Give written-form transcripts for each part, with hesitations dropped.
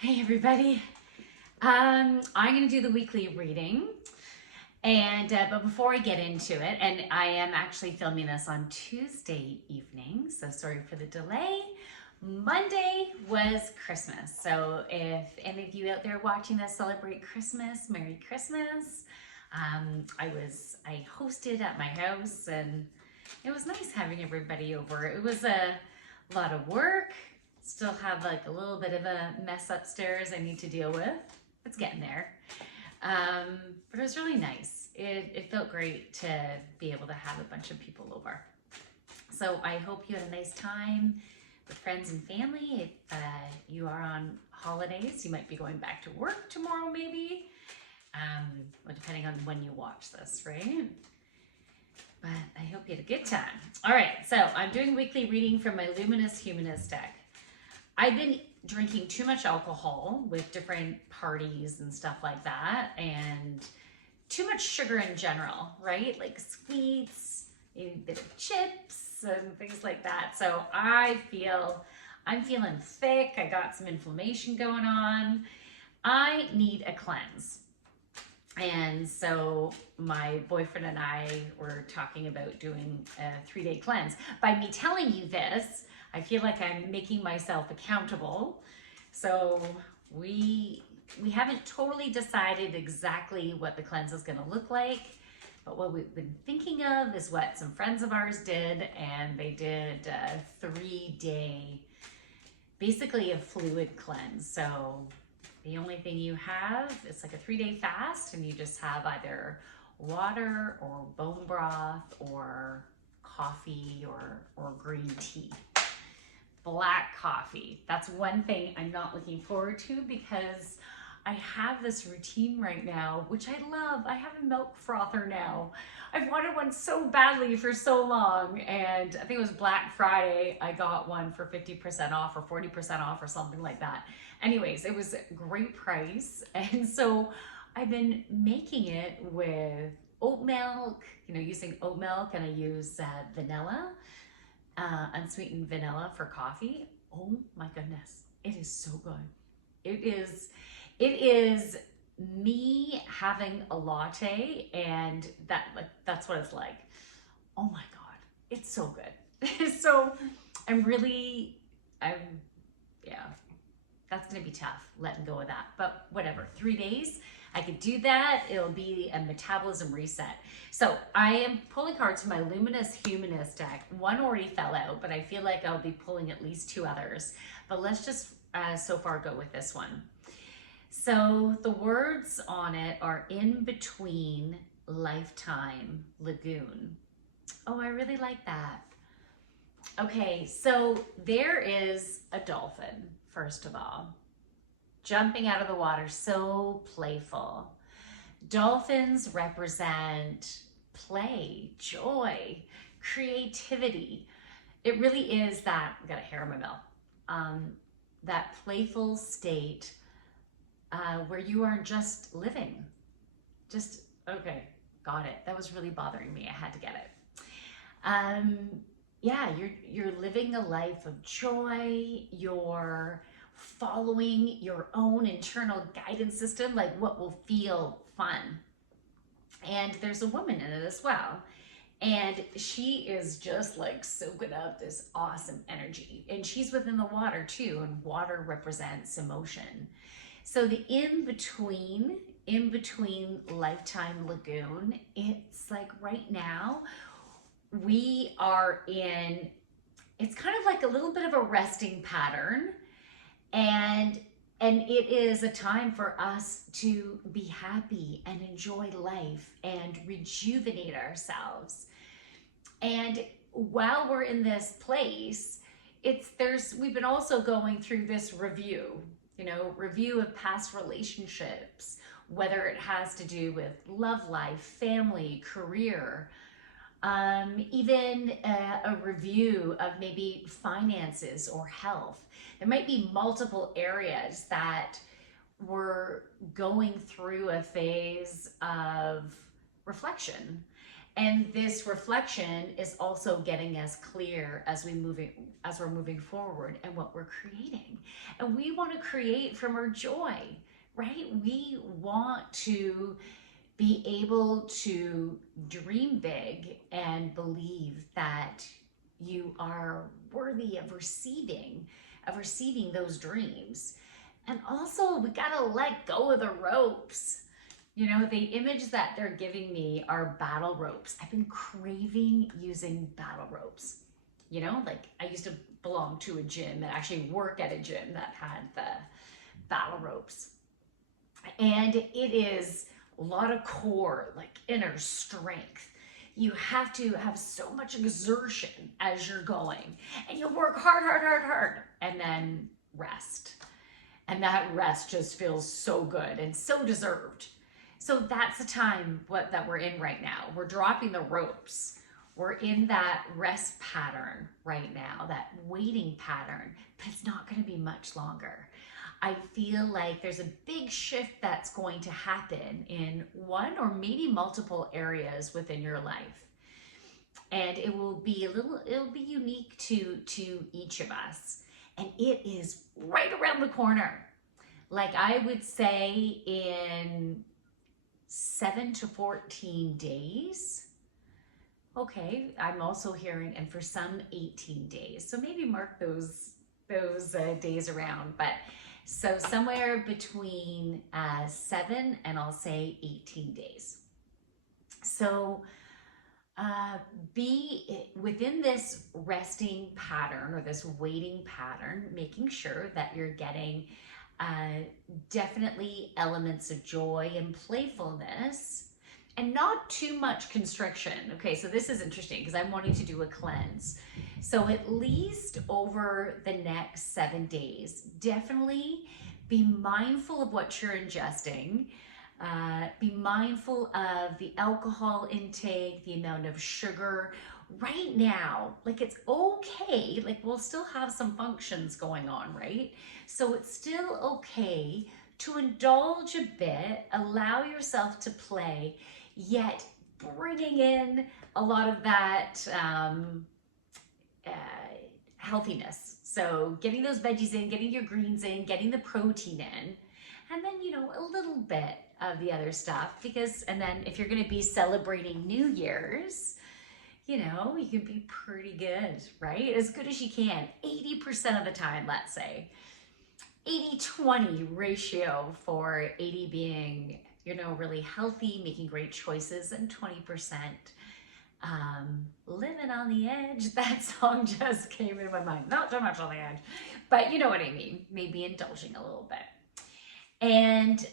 Hey everybody. I'm going to do the weekly reading, and but before I get into it, and I am actually filming this on Tuesday evening, so sorry for the delay. Monday was Christmas, so if any of you out there watching this celebrate Christmas, Merry Christmas. I hosted at my house, and it was nice having everybody over. It was a lot of work. Still have like a little bit of a mess upstairs I need to deal with. It's getting there. But it was really nice. It felt great to be able to have a bunch of people over. So I hope you had a nice time with friends and family. If you are on holidays, you might be going back to work tomorrow maybe. Well, depending on when you watch this, right? But I hope you had a good time. All right, so I'm doing weekly reading from my Luminous Humaness deck. I've been drinking too much alcohol with different parties and stuff like that, and too much sugar in general, right? Like sweets, a bit of chips and things like that. So I'm feeling thick. I got some inflammation going on. I need a cleanse. And so my boyfriend and I were talking about doing a 3-day cleanse. By me telling you this, I feel like I'm making myself accountable. So we haven't totally decided exactly what the cleanse is going to look like, but what we've been thinking of is what some friends of ours did, and they did a 3-day, basically a fluid cleanse. So the only thing you have is like a 3-day fast, and you just have either water or bone broth or coffee or green tea. Black coffee. That's one thing I'm not looking forward to because I have this routine right now, which I love. I have a milk frother now. I've wanted one so badly for so long, and I think it was Black Friday. I got one for 50% off or 40% off or something like that. Anyways, it was a great price, and so I've been making it with oat milk, using oat milk, and I use vanilla. Unsweetened vanilla for coffee. Oh my goodness, it is so good. It is me having a latte, and that's what it's like. Oh my god, it's so good. So I'm yeah, that's gonna be tough letting go of that, but whatever. 3 days I could do that. It'll be a metabolism reset. So I am pulling cards from my Luminous Humaness deck. One already fell out, but I feel like I'll be pulling at least 2 others. But let's just so far go with this one. So the words on it are in between, lifetime, lagoon. Oh, I really like that. Okay, so there is a dolphin, first of all, jumping out of the water, so playful. Dolphins represent play, joy, creativity. It really is that, I've got a hair in my mouth, that playful state where you are just living. Just, okay, got it. That was really bothering me. I had to get it. Yeah, you're living a life of joy. You're following your own internal guidance system, like what will feel fun. And there's a woman in it as well. And she is just like soaking up this awesome energy. And she's within the water too, and water represents emotion. So the in between lifetime lagoon, it's like right now we are in, it's kind of like a little bit of a resting pattern, and it is a time for us to be happy and enjoy life and rejuvenate ourselves. And while we're in this place, we've been also going through this review of past relationships, whether it has to do with love life, family, career, even a review of maybe finances or health. There might be multiple areas that we're going through a phase of reflection. And this reflection is also getting us clear as we're moving forward and what we're creating. And we want to create from our joy, right? We want to be able to dream big and believe that you are worthy of receiving those dreams. And also, we gotta let go of the ropes. You know, the image that they're giving me are battle ropes. I've been craving using battle ropes. You know, like I used to belong to a gym and actually work at a gym that had the battle ropes. And it is a lot of core, like inner strength. You have to have so much exertion as you're going, and you'll work hard, and then rest. And that rest just feels so good and so deserved. So that's the time that we're in right now. We're dropping the ropes. We're in that rest pattern right now, that waiting pattern, but it's not going to be much longer. I feel like there's a big shift that's going to happen in one or maybe multiple areas within your life. And it will be unique to each of us. And it is right around the corner. Like I would say in 7 to 14 days. Okay, I'm also hearing, and for some 18 days. So maybe mark those days around. But so somewhere between 7 and I'll say 18 days. So be within this resting pattern or this waiting pattern, making sure that you're getting definitely elements of joy and playfulness and not too much constriction. Okay, so this is interesting because I'm wanting to do a cleanse. So at least over the next 7 days, definitely be mindful of what you're ingesting. Be mindful of the alcohol intake, the amount of sugar. Right now, like it's okay, like we'll still have some functions going on, right? So it's still okay to indulge a bit, allow yourself to play, yet bringing in a lot of that healthiness. So getting those veggies in, getting your greens in, getting the protein in, and then, you know, a little bit of the other stuff and then if you're going to be celebrating New Year's, you know, you can be pretty good, right? As good as you can, 80% of the time, let's say. 80-20 ratio for 80 being, you know, really healthy, making great choices, and 20% living on the edge. That song just came in my mind. Not so much on the edge, but you know what I mean. Maybe indulging a little bit. And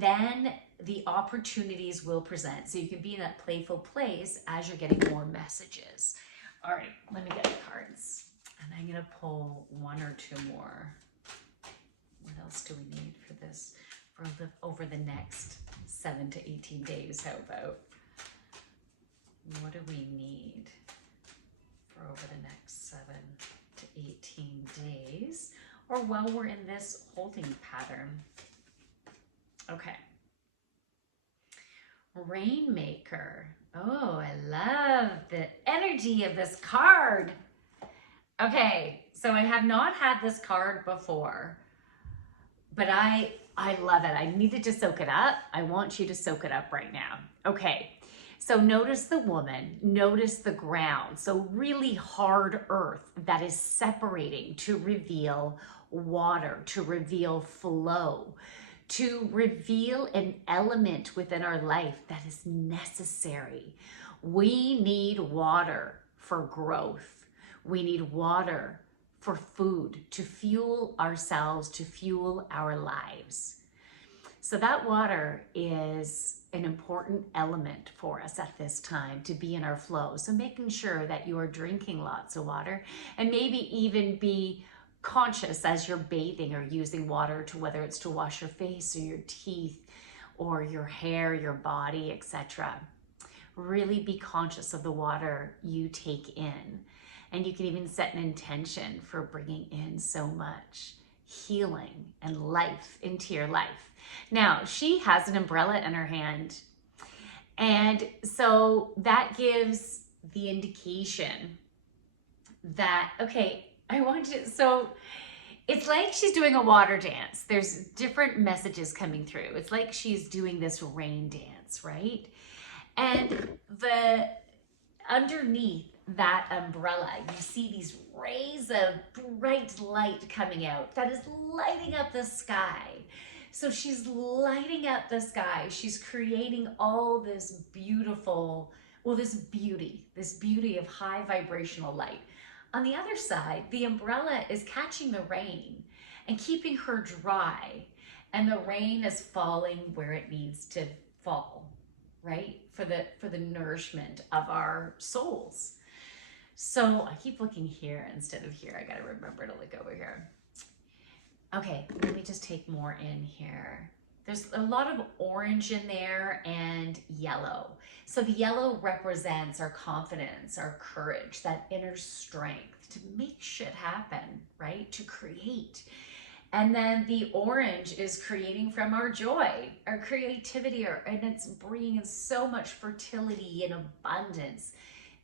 then the opportunities will present. So you can be in that playful place as you're getting more messages. All right, let me get the cards. And I'm gonna pull 1 or 2 more. What else do we need for this? Over the next 7 to 18 days, how about? What do we need for over the next 7 to 18 days? Or while we're in this holding pattern. Okay. Rainmaker. Oh, I love the energy of this card. Okay, so I have not had this card before, but I love it. I needed to soak it up. I want you to soak it up right now. Okay, so notice the woman, notice the ground. So really hard earth that is separating to reveal water, to reveal flow, to reveal an element within our life that is necessary. We need water for growth. We need water for food, to fuel ourselves, to fuel our lives. So that water is an important element for us at this time to be in our flow. So making sure that you are drinking lots of water, and maybe even be conscious as you're bathing or using water to, whether it's to wash your face or your teeth or your hair, your body, etc. Really be conscious of the water you take in. And you can even set an intention for bringing in so much healing and life into your life. Now, she has an umbrella in her hand, And so that gives the indication that, okay, I want to, so it's like she's doing a water dance. There's different messages coming through. It's like she's doing this rain dance, right? And the underneath that umbrella, you see these rays of bright light coming out that is lighting up the sky. So she's lighting up the sky. She's creating all this beautiful, well, this beauty of high vibrational light. On the other side, the umbrella is catching the rain and keeping her dry, and the rain is falling where it needs to fall, right? For the nourishment of our souls. So I keep looking here instead of here. I got to remember to look over here. Okay, let me just take more in here. There's a lot of orange in there and yellow. So the yellow represents our confidence, our courage, that inner strength to make shit happen, right? To create. And then the orange is creating from our joy, our creativity, and it's bringing so much fertility and abundance.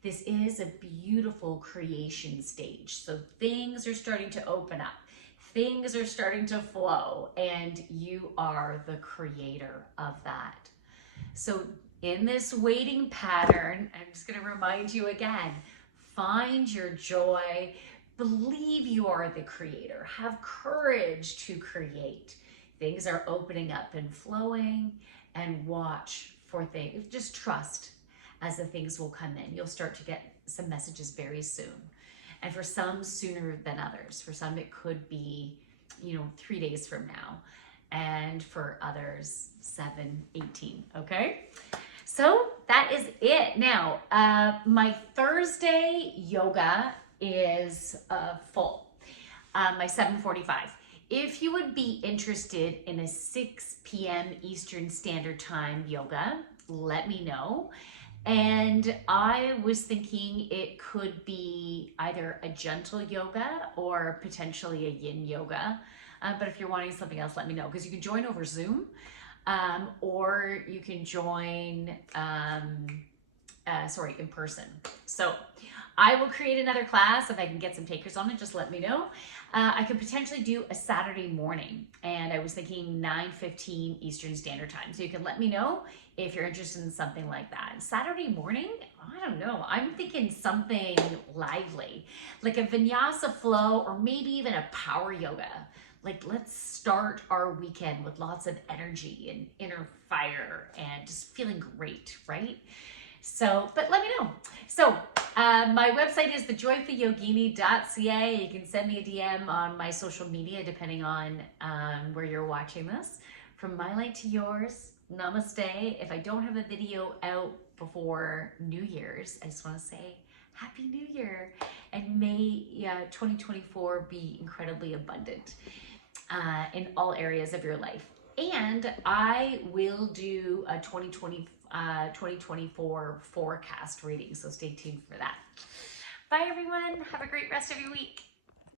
This is a beautiful creation stage. So things are starting to open up. Things are starting to flow, and you are the creator of that. So in this waiting pattern, I'm just going to remind you again, find your joy, believe you are the creator, have courage to create. Things are opening up and flowing, and watch for things. Just trust as the things will come in. You'll start to get some messages very soon. And for some, sooner than others. For some, it could be, 3 days from now. And for others, 7, 18, okay? So that is it. Now, my Thursday yoga is full, my 7:45. If you would be interested in a 6 p.m. Eastern Standard Time yoga, let me know. And I was thinking it could be either a gentle yoga or potentially a yin yoga. But if you're wanting something else, let me know, because you can join over Zoom, or you can join, in person. So I will create another class if I can get some takers on it. Just let me know. I could potentially do a Saturday morning, and I was thinking 9:15 Eastern Standard Time. So you can let me know if you're interested in something like that. Saturday morning, I don't know. I'm thinking something lively, like a vinyasa flow, or maybe even a power yoga. Like, let's start our weekend with lots of energy and inner fire and just feeling great, right? So, but let me know. So, my website is thejoyfulyogini.ca. You can send me a DM on my social media, depending on where you're watching this. From my light to yours, namaste. If I don't have a video out before New Year's, I just want to say Happy New Year, and may 2024 be incredibly abundant in all areas of your life. And I will do a 2024 forecast reading, so stay tuned for that. Bye everyone, have a great rest of your week.